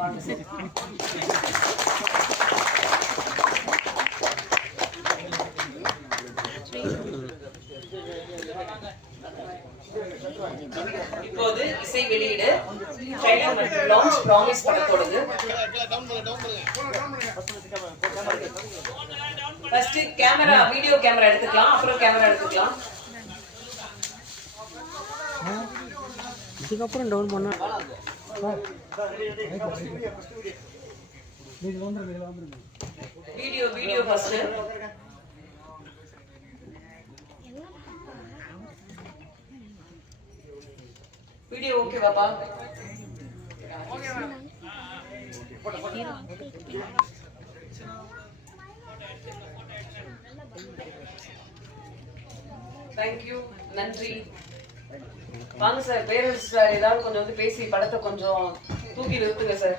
வாங்க சார். இப்போது இசை வெளியீடு ட்ரைலர் மற்றும் லான்ச் ப்ராமிஸ் படத்தோடது. ஃபர்ஸ்ட் கேமரா வீடியோ கேமரா எடுத்துக்கலாம், அப்புறம் கேமரா எடுத்துக்கலாம். இதுக்கப்புறம் டவுன் பண்ணா video video first. Video okay பாப்பா? தேங்க்யூ, நன்றி. வாங்க சார், பேரண்ட்ஸ் ஏதாவது கொஞ்சம் வந்து பேசி படத்தை கொஞ்சம் தூக்கி நிறுத்துங்க சார்.